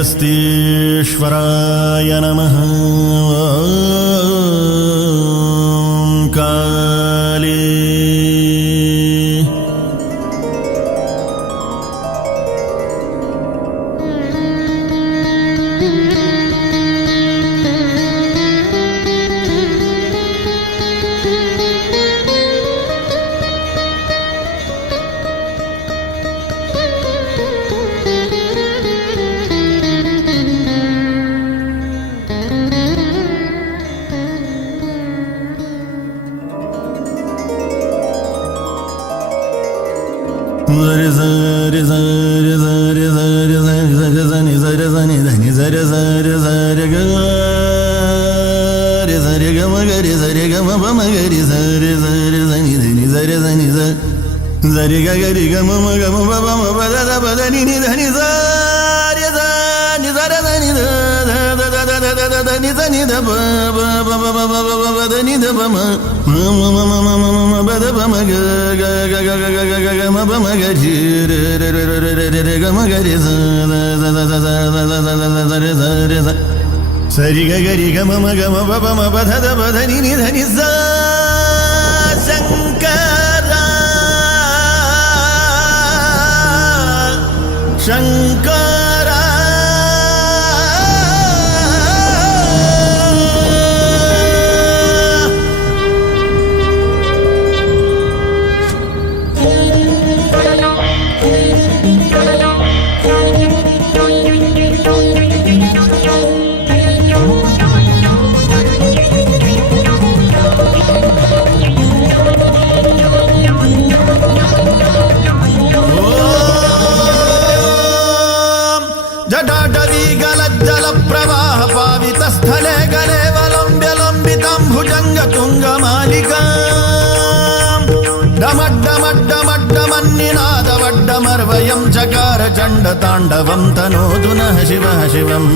अगस्तीश्वराय नमः। काली सरि गरि गम गम बम बधद बधनि निधनि सा शंकरा शंकरा स्थले गले वलंब्यलंबितं भुजंग तुंगमालिका डमड्डमड्डमड्डमन्निनादवड्डमर्वयं चकार चण्ड ताण्डवं तनोतु नः शिवः शिवम्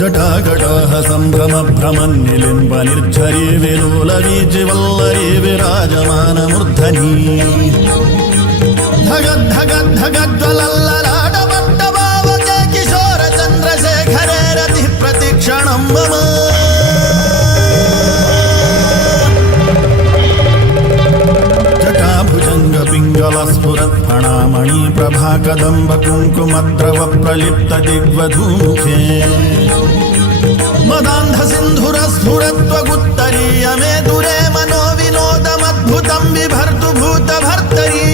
जटाकटाह सम्भ्रमभ्रमन्निलिम्ब निर्झरी विलोलवीचिवल्लरी विराजमानमूर्धनि धगद्धगद्धगज्ज्वलल्ललाडमड्डभावके किशोर चन्द्रशेखरे रतिः प्रतिक्षणं मम जटाभुजङ्ग पिङ्गलस्फुरत्फणामणि प्रभाकदम्ब कुङ्कुमद्रव प्रलिप्त दिग्वधूमुखे मदान्ध सिन्धुरस्फुरत्वगुत्तरीय मे दुरे मनो विनोदमद्भुतं बिभर्तु भूतभर्तरी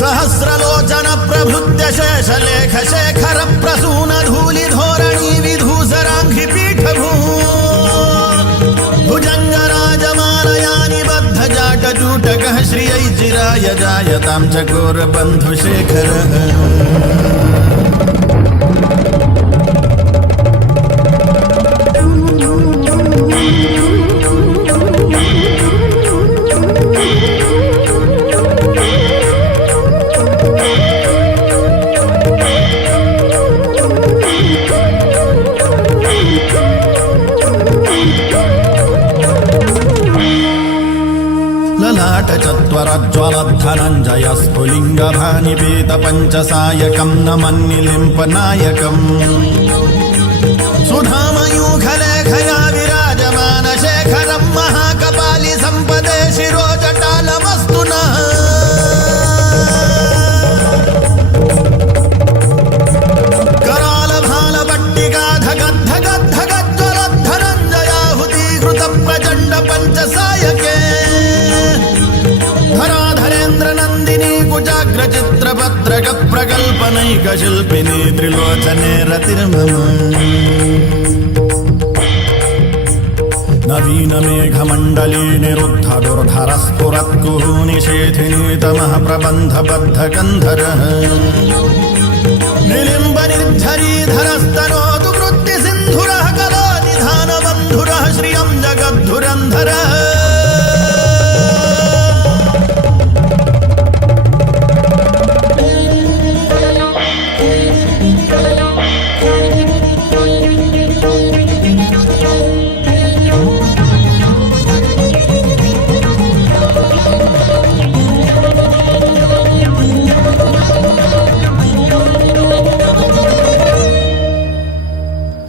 सहस्रलोचन प्रभृत्य शेषलेख शेखर प्रसून धूलि धोरणी विधूसराङ्घ्रि पीठभू भुजङ्ग राजमालयानि बद्ध जाटजूटकः श्रियै चिराय जायतां चकोर बन्धुशेखरः चत्वरज्वलद्धनञ्जय स्फुलिङ्गभानिपीत पञ्चसायकं नमन्निलिम्पनायकम् सुधामयूखलेखया विराजमान शेखरं महाकपालि सम्पदे शिरोजटालमस्तु नः करालभालपट्टिका धगद्धगद्धगज्ज्वलद्धनञ्जयाहुतीकृत प्रचण्ड पञ्चसायके धराधरेन्द्र नन्दिनी कुचाग्र चित्रपत्रक प्रकल्पनैक शिल्पिनी त्रिलोचने रतिर्मम नवीन मेघमण्डली निरुद्ध दुर्धरस्फुरत्कुहू निषेधिनी तमः प्रबन्धबद्ध कन्धरः निलिम्ब निर्झरीधरस्तनोतु वृत्ति सिन्धुरः कलो निधान बन्धुरः श्रियं जगद्धुरन्धरः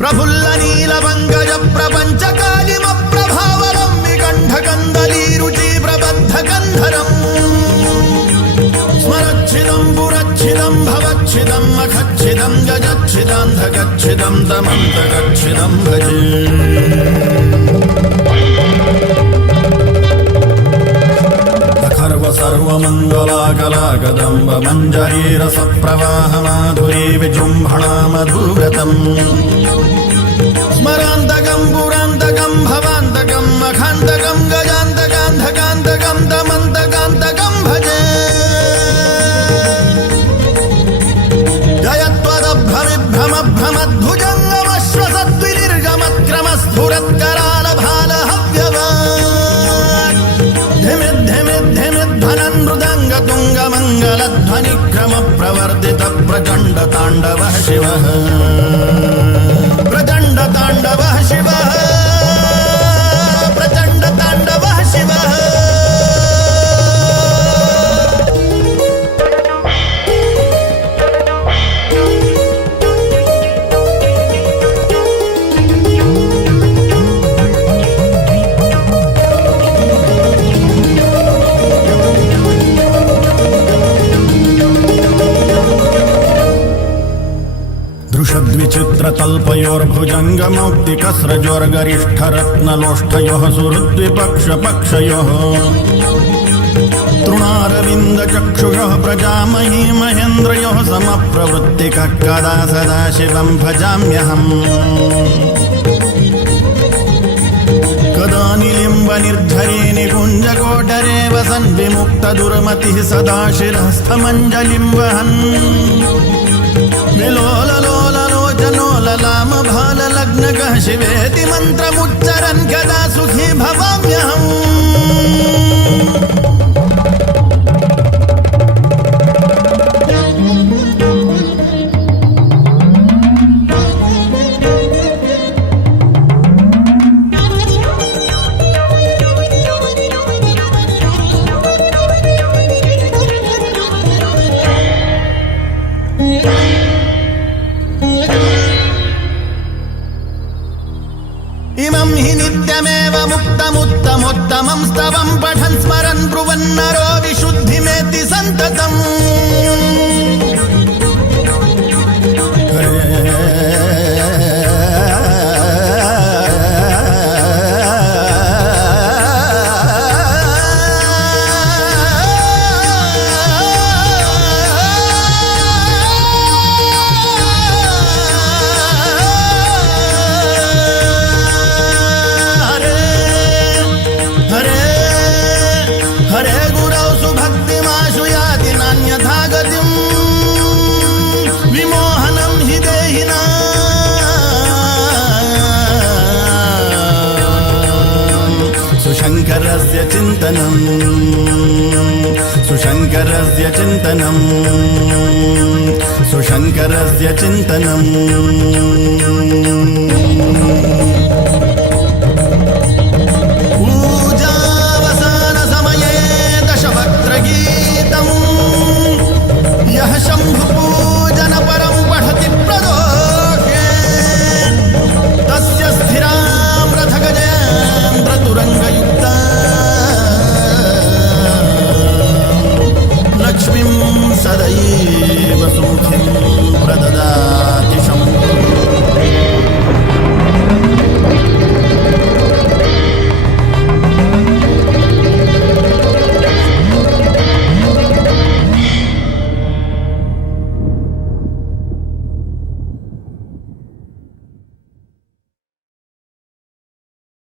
ప్రఫుల్ల నీలవంగజ ప్రపంచకాలిమ ప్రభావరం వికంఠకందలీ రుచి ప్రబద్ధకంధరం స్మరచ్చిదం పురచ్చిదం భవచ్చిదం మఖచ్చిదం గజచ్చిదాంధగచ్చిదం తమంతగచ్చిదం భజే सर्वमङ्गलाकलाकदम्ब मञ्जरीरसप्रवाहमाधुरी विजृम्भणा मधुव्रतम् स्मरान्तकं पुरान्तकं भवान्तकं मखान्तकं गजान्तकान्धकान्तकं दमन्तकान्तकं भजे ध्वनिक्रम प्रवर्तित प्रचण्ड ताण्डवः शिवः प्रचण्ड ताण्डवः शिवः प्रचण्ड ताण्डवः शिवः दृशद्विचित्रतल्पयोर्भुजङ्गमौक्तिकस्रजोर्गरिष्ठरत्नलोष्ठयोः सुहृद्विपक्षपक्षयोः तृणारविन्दचक्षुषः प्रजामही महेन्द्रयोः समप्रवृत्तिकः कदा सदा शिवं भजाम्यहम् कदा निलिम्बनिर्झरे निकुञ्जकोटरे वसन् विमुक्तदुर्मतिः सदा शिरस्थमञ्जलिं वहन् विलोललोललोचनोललाम भाललग्नकः शिवेति मन्त्रमुच्चरन् कदा सुखी भवाम्यहम् इमं हि नित्यमेव मुक्तमुत्तमोत्तमं स्तवं पठन् स्मरन् ब्रुवन्नरो विशुद्धिमेति सन्ततम् सुशङ्करस्य चिन्तनम् सुशङ्करस्य चिन्तनम् पूजावसानसमये दशवक्त्रगीतम् यः शम्भुपूजनपरं पठति प्रदोषे तस्य स्थिरां रथगजेन्द्रतुरङ्गयुक्ता लक्ष्मीं सदैव